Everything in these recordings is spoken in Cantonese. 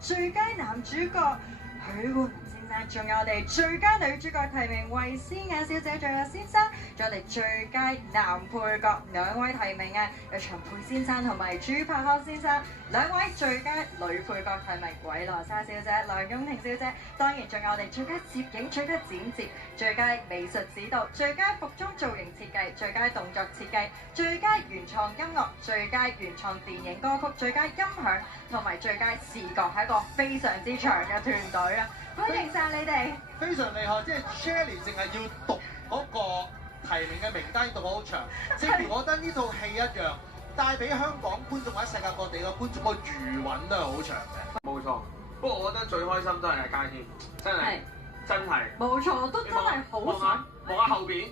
最佳男主角許冠文先生，仲有我哋最佳女主角提名為詩雅小姐，仲有先生，仲有我哋最佳男配角兩位提名啊，有陳佩先生同埋朱柏康先生，兩位最佳女配角提名韋羅莎小姐、梁雍婷小姐，當然仲有我哋最佳攝影、最佳剪接、最佳美術指導、最佳服裝造型設計、最佳動作設計、最佳原創音樂、最佳原創電影歌曲、最佳音響同埋最佳視覺，係一個非常之長嘅團隊啊！歡迎晒你哋，非常厲害，即係 Shirley 淨係要讀嗰個提名嘅名單讀好長，正如我覺得呢套戲一樣，帶俾香港觀眾或者世界各地嘅觀眾個餘韻都係好長嘅。冇錯，不過我覺得最開心都係阿佳添，真係冇錯，都真係好想望下後邊，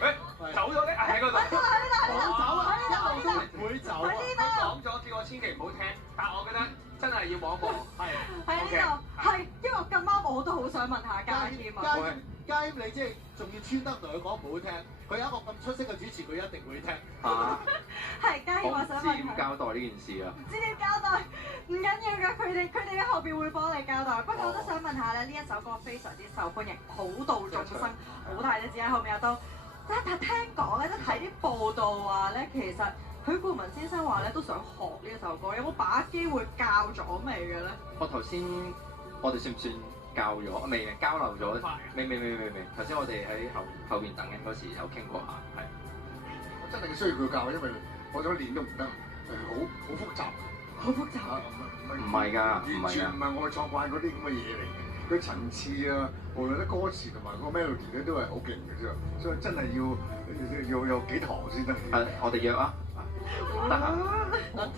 誒走咗咧，喺嗰度，冇走啊，一路都唔會走啊。講咗叫我千祈唔好聽，但係我覺得真係要望一望，喺呢度，係因為咁啱我都好想問下家謙啊。家謙你即係仲要專登同佢講唔好聽，佢有一個咁出色嘅主持，佢一定會聽。係家謙，我想問我唔知點交代呢件事啊。唔知點交代，唔緊要㗎，佢哋喺後邊會幫你交代。不過我都想問下咧，呢一首歌非常之受歡迎，普度眾生，好大隻字喺後面有刀。但係聽講咧，都睇啲報道話咧，其實許冠文先生話咧都想學呢一首歌，有冇把握機會教咗未嘅咧？我哋算唔算教咗？未交流咗？未。頭先我哋喺後邊等緊嗰時有傾過下，係。我真係需要佢教，因為我想練都唔得，好複雜。好複雜啊！唔係㗎，完全唔係我創慣嗰啲咁嘅嘢嚟嘅。佢層次啊，無論啲歌詞同埋個 melody 咧都係好勁嘅啫，所以真係要有幾堂先得。我哋約啊，得閒。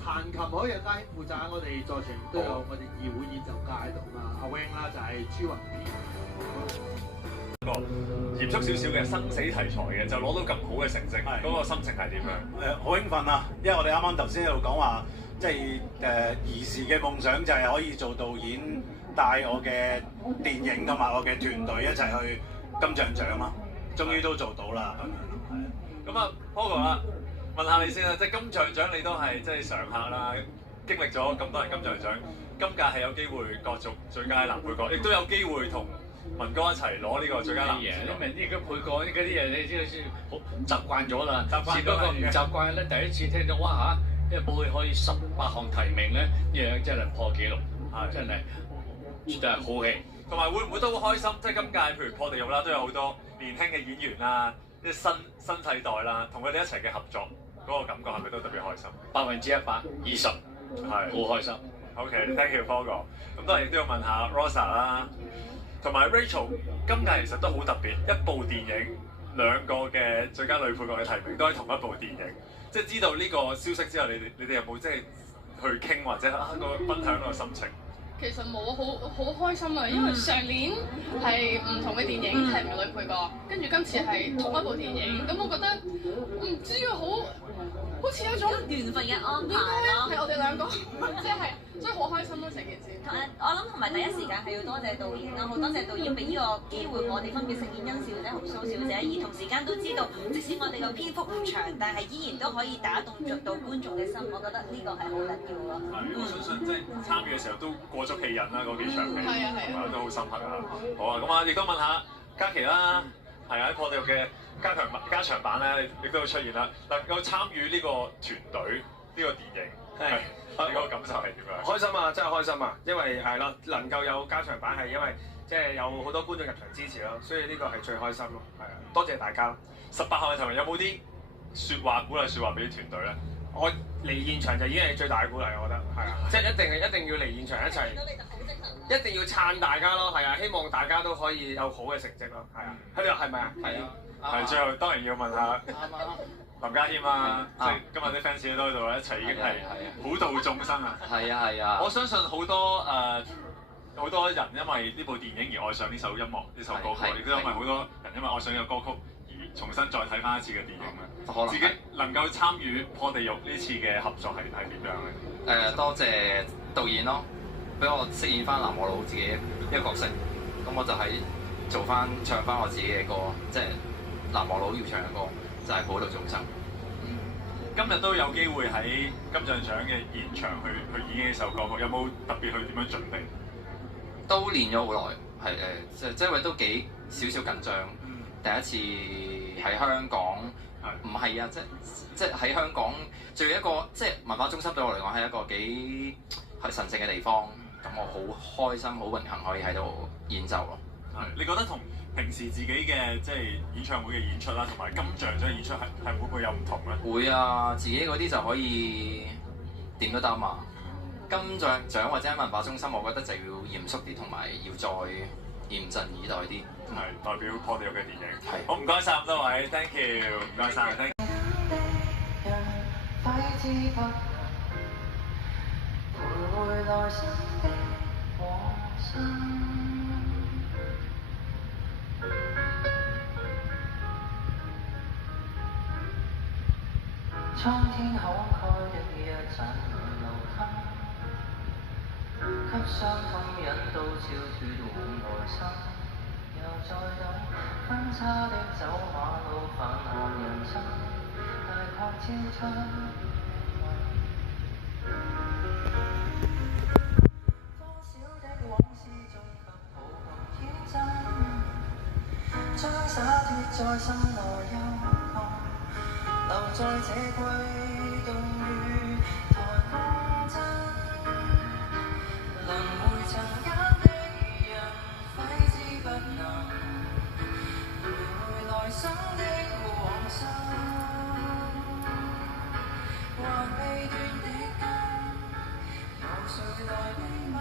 彈琴可以有家謙負責，我哋在場都有我哋議會演奏家喺度啦，阿 Wing 啦就係朱雲片。個嚴肅少少嘅生死題材嘅，就攞到咁好嘅成績，嗰個心情係點樣？好興奮啊！因為我哋啱啱頭先喺度講話，即係兒時嘅夢想就係可以做導演，帶我嘅電影同埋我嘅團隊一齊去金像獎啦，終於都做到啦。咁啊 ，Pogo 啦，問下你先啦，即係金像獎你都係即係常客啦，經歷咗咁多人金像獎，今屆係有機會角逐最佳男配角，亦都有機會同文哥一齊攞呢個最佳男主角。因為呢個配角嗰啲嘢你知好習慣咗啦，只不過唔習慣咧，第一次聽到哇嚇，一部戲可以18項提名咧，呢樣真係破紀錄，真係絕對係好戲。同埋會唔會都好開心？即係今屆譬如破地獄啦，都有好多年輕嘅演員啦，啲新世代啦，同佢哋一齊嘅合作，嗰個感覺係咪都特別開心120%，係好開心。OK，thank you，Pogo。咁當然亦都要問下 Rosa 啦。同埋 Rachel， 今屆其實都好特別，一部電影兩個嘅最佳女配角嘅提名都係同一部電影。即係知道呢個消息之後，你哋有冇即係去傾或者個分享個心情？其實冇，好開心啊！因為上年係唔同嘅電影提名女配角，跟住今次係同一部電影，咁我覺得唔知啊，好似有種緣分嘅安排咯。係我哋兩個，即係所以好開心咯成件事。我諗同埋第一時間係要多謝導演啦，好多謝導演俾呢個機會我哋分別飾演甄小姐同蘇小姐，而同時間都知道，即使我哋個篇幅唔長，但係依然都可以打動到觀眾嘅心，我覺得呢個係好緊要咯。我相信即係參與嘅時候都過足戲癮啦，嗰幾場戲，都好深刻啊！好啊，咁啊，亦都問下嘉琪啦，係啊，喺破地獄嘅加長版咧，亦都會出現啦。能夠參與呢個團隊呢個電影，你個感受係點樣？開心啊，真係開心啊！因為係咯，能夠有加長版係因為即係有好多觀眾入場支持咯，所以呢個係最開心咯。係啊，多謝大家。18項嘅提名有冇啲説話鼓勵説話俾啲團隊咧？我嚟現場就已經係最大嘅鼓勵，我覺得係啊，即係一定要嚟現場一齊，一定要撐大家咯，係啊，希望大家都可以有好嘅成績咯，係啊，喺度係咪啊？係啊，係最後當然要問下林家謙啊，即係今日啲 fans 都喺度一齊已經係普度眾生啊！係啊！我相信好多人因為呢部電影而愛上呢首音樂呢首歌曲，亦都因為好多人因為愛上呢個歌曲而重新再睇翻一次嘅電影嘅。自己能夠參與破地獄呢次嘅合作係點樣咧？多謝導演咯，俾我飾演翻南無佬自己一個角色，咁我就喺唱翻我自己嘅歌，即係南無佬要唱嘅歌，就係普度眾生。今今日都有機會喺金像獎嘅現場去演呢首歌曲，有冇特別去點樣準備？都練咗好耐，係即係因為都幾少少緊張。第一次喺香港，唔係啊，即係喺香港，仲有一個即係文化中心對我嚟講係一個幾係神聖嘅地方。咁我好開心、好榮幸可以喺度演奏咯。係，你覺得同平時自己嘅即係演唱會嘅演出啦，同埋金像獎演出係會唔會有唔同咧？會啊，自己嗰啲就可以點都得嘛。金像獎或者喺文化中心，我覺得就要嚴肅啲，同埋要再嚴陣以待啲。係代表破地獄嘅電影。係。好，唔該晒咁多位 ，thank you，唔該晒 ，thank you。蒼天慷慨的一盞流燈，給傷痛引導超脫往內心，又再等分岔的走馬路，繁忙人生，大拍超出多少的往事綜合無窮天真，將灑脫在心內幽暗。留在這季度與台共振，輪迴塵間的人揮之不能，回味來生的往生，還未斷的根，由誰來秘密？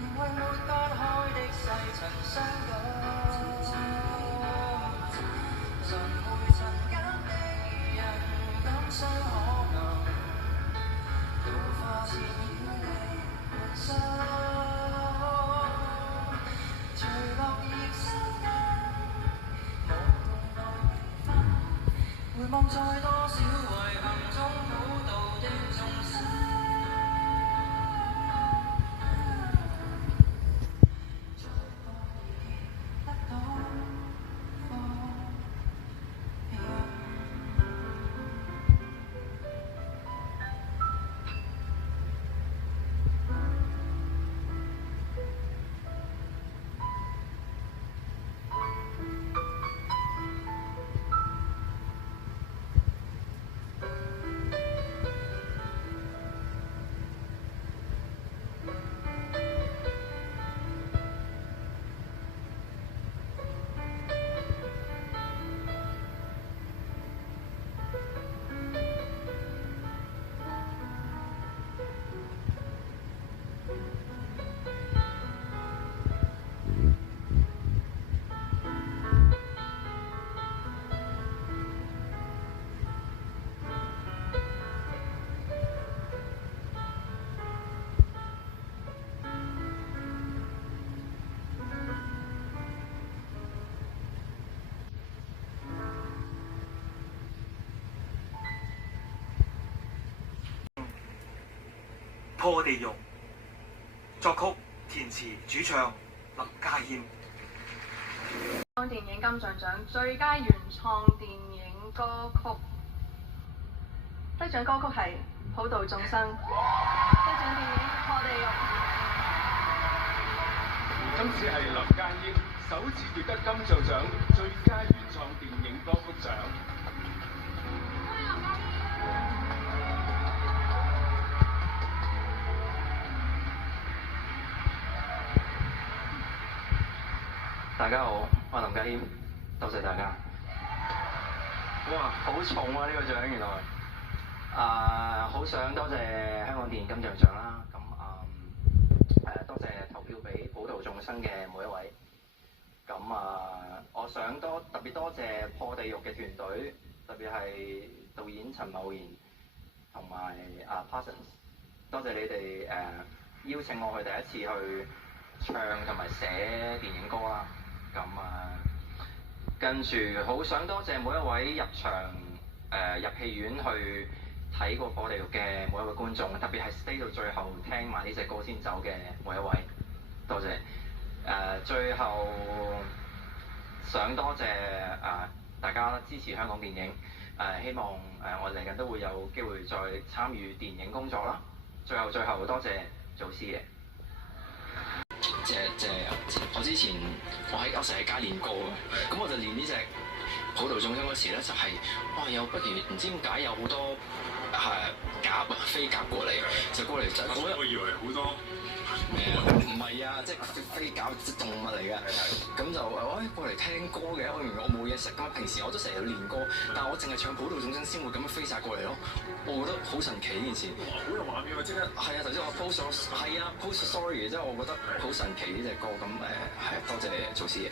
仍為沒割開的細塵傷感。輪迴塵間的今生可能渡化纏繞你半生，隨落葉生根，無共來繽紛，回望在多少遺憾中古道的眾生。破地獄，作曲、填詞、主唱林家謙。香港電影金像獎最佳原創電影歌曲，得獎歌曲係《普度眾生》，得獎電影《破地獄》。今次係林家謙首次奪得金像獎最佳原創電影歌曲獎。大家好，我係林家謙，多謝大家。哇，好重啊！呢個獎原來，好想多謝香港電影金像獎啦。咁多謝投票俾普度眾生嘅每一位。咁我想特別多謝破地獄嘅團隊，特別係導演陳茂賢同埋Parsons， 多謝你哋邀請我去第一次去唱同埋寫電影歌啦。咁跟住好想多謝每一位入場入戲院去睇過破地獄嘅每一位觀眾，特別係 stay 到最後聽埋呢隻歌先走嘅每一位，多謝。最後想多謝大家支持香港電影，希望我嚟緊都會有機會再參與電影工作啦。最後多謝祖師爺。我之前我成日喺街練歌嘅，咁我就練呢隻普度眾生嗰時咧，就係又不如唔知點解有好多鴿飛鴿過嚟，就過嚟就我以為好多唔係啊，即係飛鴿即動物嚟嘅，咁就過嚟聽歌嘅，我冇嘢食咁，平時我都成日練歌，但係我淨係唱普度眾生先會咁樣飛晒過嚟咯，我覺得好神奇呢件事。好有畫面啊！即刻係啊，頭先我 post 咗，post story 嘅，即係我覺得好神奇呢隻歌，咁多謝祖師爺。